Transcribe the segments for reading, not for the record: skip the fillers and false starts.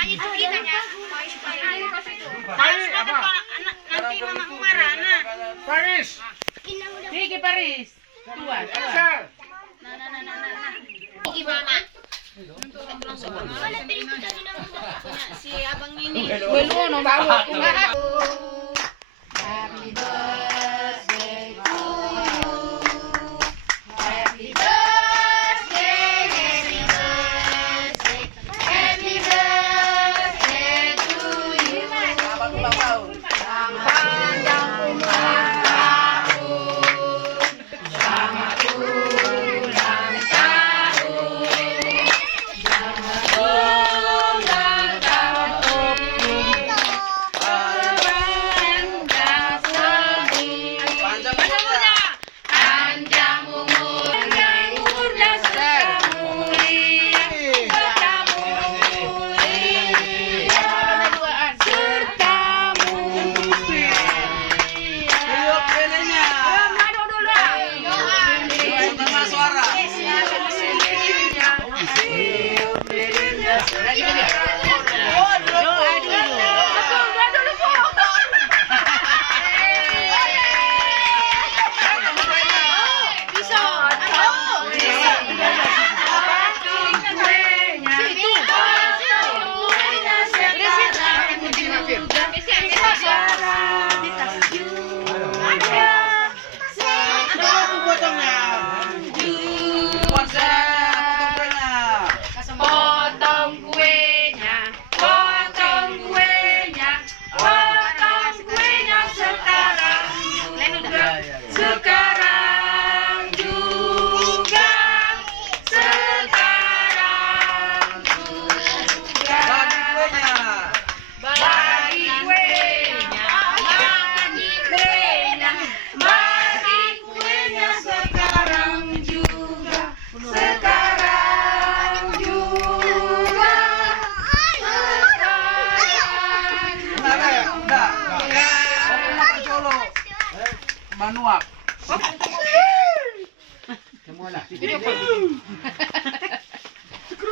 Makanya ceritanya. Paris apa? Nanti mama marah nah. Paris. Sige, Paris. Tuan. Asal. Nah. Iki mama. Si abang ini. Belum no bawa. Happy birthday to you. Happy birthday, happy birthday, happy birthday to you. Selamat ulang tahun. Panjang umur tahun. Selamat ulang tahun. Selamat ulang tahun. Panjang umur dan semulia, serta mulia. Tiup lilinnya. Madu dulu. Setengah suara. Satu potongnya. Potong kuenya, potong kuenya, potong kuenya sekarang juga, sekarang juga, sekarang juga. Bagi kuenya, bagi kuenya, bagi kuenya sekarang juga, sekarang juga, Manuak.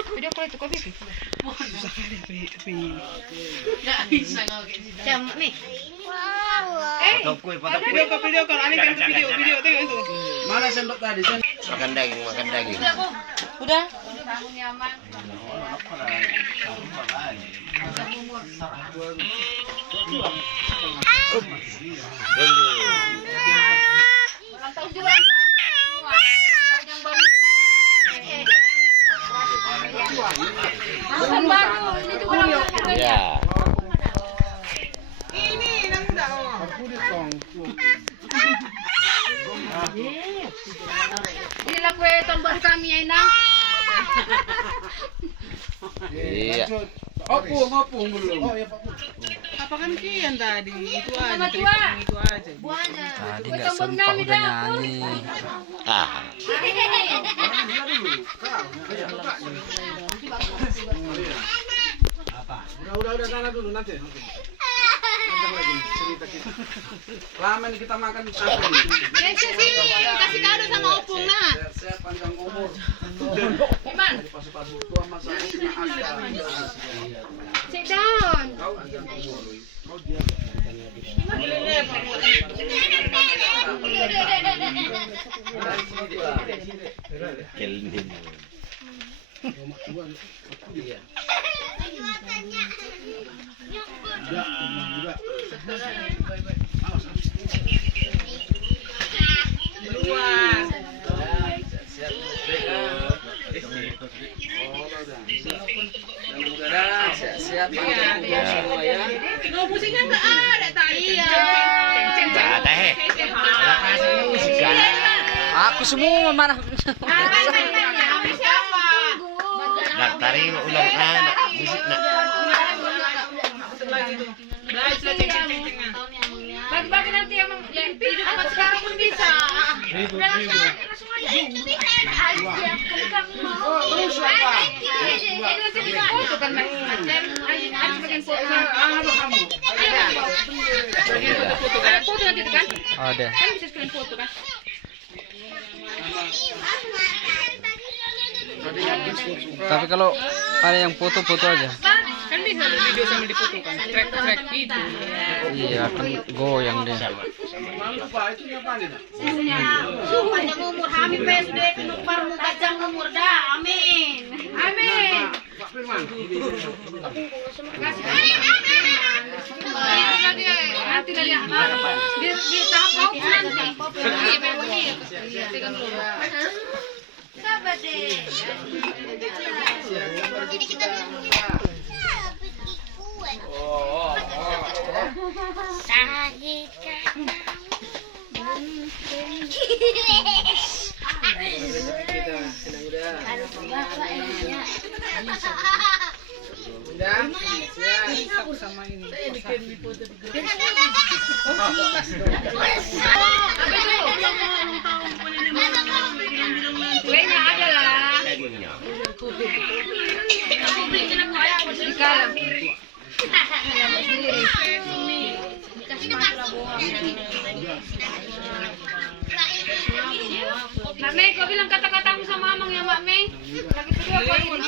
Video call itu kau bikin. Jam nih. Video call. Ani kan video tengok itu. Mana sendok tadi? Makan daging. Udah. Bangun nyaman. Ulang tahun juga. Tahun yang baru. Tahun baru. Ini juga ulang tahun. Ya. Ini nang muda. Aku di tongku. Inilah kue tahun baru kami ya Inang. Iya. Ngopung belum. Oh ya Pak. Apa kan kian tadi? Itu aja, Sama tua. tripodnya itu aja. Buahnya. Tadi Kue nggak tahun baru sempat kami udah dah. nyanyi. Ah. Udah sana dulu nanti. Lanjut lagi cerita kita. Lama nih kita makan apa ini? Kasih kado sama opung nah. Sehat panjang umur. Iman, Pas-pas tua masa sit down. Kelvin. Mudah-mudahan sehat panjang umur semua ya. No, musiknya nggak ada tadi. Iya. Nggak ada he. Aku semua mana? Nah, tari ulang anak musik nak. Belajar ceng-ceng-cengnya. Bagi-bagi nanti yang hidup amat sekarang pun bisa. Ada. Kan bisa sekalian foto kan? Tapi kalau ada yang foto-foto aja. Kan Ini selalu video sambil difotokan. Track itu. Iya, kan goyang deh. Lupa itu apa nih? Panjang umur hamil PSD kenupar mu kacang umur dah. Amin. Amin. Pak Firman. Nanti lagi di tahap mau nanti. Tegang dulu. Sabar deh. Ini kita Sama ini. Kuenya ada lah. Sekarang. Mak Mei, kau bilang kata-katamu sama Amang ya Mak Mei. Lagi berdua kau ini.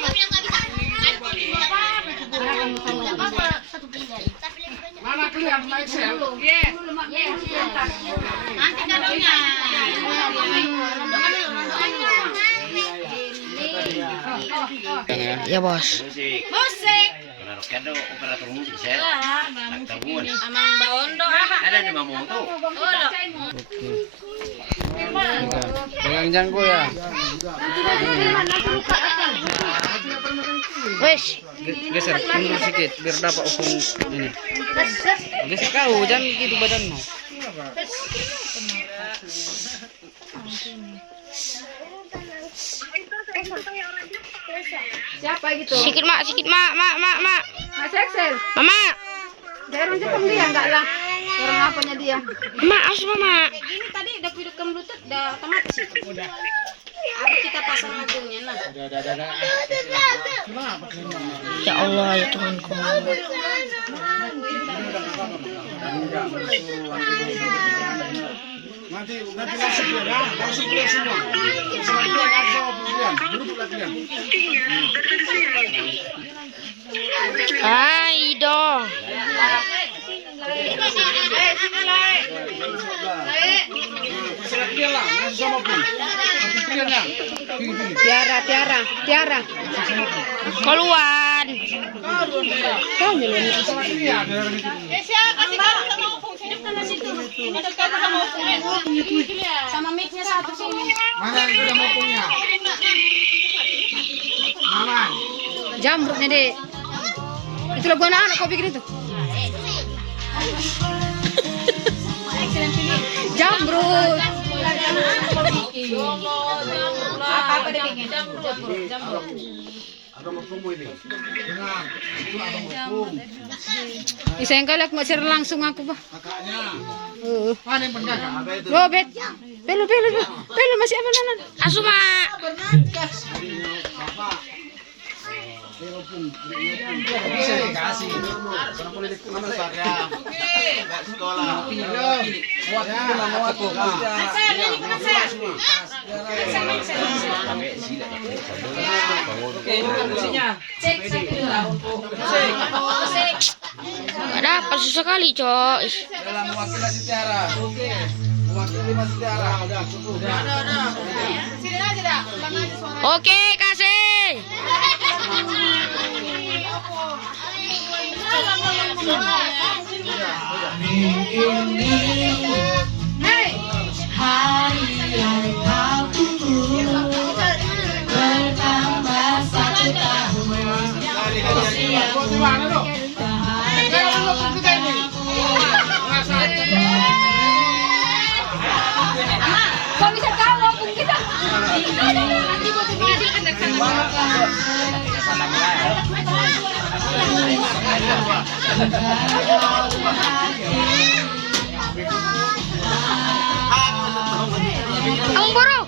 Mana kalian main sel? Yes. Mak Mei. Nanti kadonya. Ya, Bos. Musik. Kado operator musik saya. Tahuan. Amang baondo. Ada di Mamoto. Pegang jangko ya. Wes. Geser mundur sedikit biar dapat upung ini. Geser kau, jangan gitu badanmu. Siapa gitu? Sikit mak. Mas Excel. Mama. Jarum jepang dia enggak lah. Jarum apanya dia? Mama, asu mama. Kayak gini tadi udah hidupkan bluetooth udah otomatis. Udah. Apa kita pasang ujungnya nah? Ya Allah ya Tuhanku. Nanti langsung ya, langsung keluar semua. Selanjutnya ada sama pembelian, duduk latihan. Aido. Latihan lah, langsung sama pun. Latihan ya. Tiara. Keluar. Sama mic-nya satu sini. Mana yang sudah mau punya? Aman. Jamrutnya deh. Itu lagu anak-anak kau bikin itu. Jamrut. Apa dia bikin? Jamrut. Ada makumu ini. Dengar, itu ada makum. Iseng kali aku share langsung aku bah. Kakaknya. Mana yang penjaga? Ada itu. Lo bet. Pelu masih apa nanan? Asu mak. Bapak. Bisa dikasih. Karena politik mana saya? Enggak sekolah. Buat kita mau aku. Oke, ini musinya. Gak dapat susah kali coy. Dalam mewakili sejarah. Oke. Mewakili sejarah. Udah cukup. Sini aja dah. Oke kasih. Kau bisa tahu aku kita. Nanti kau pergi ke Ang boro.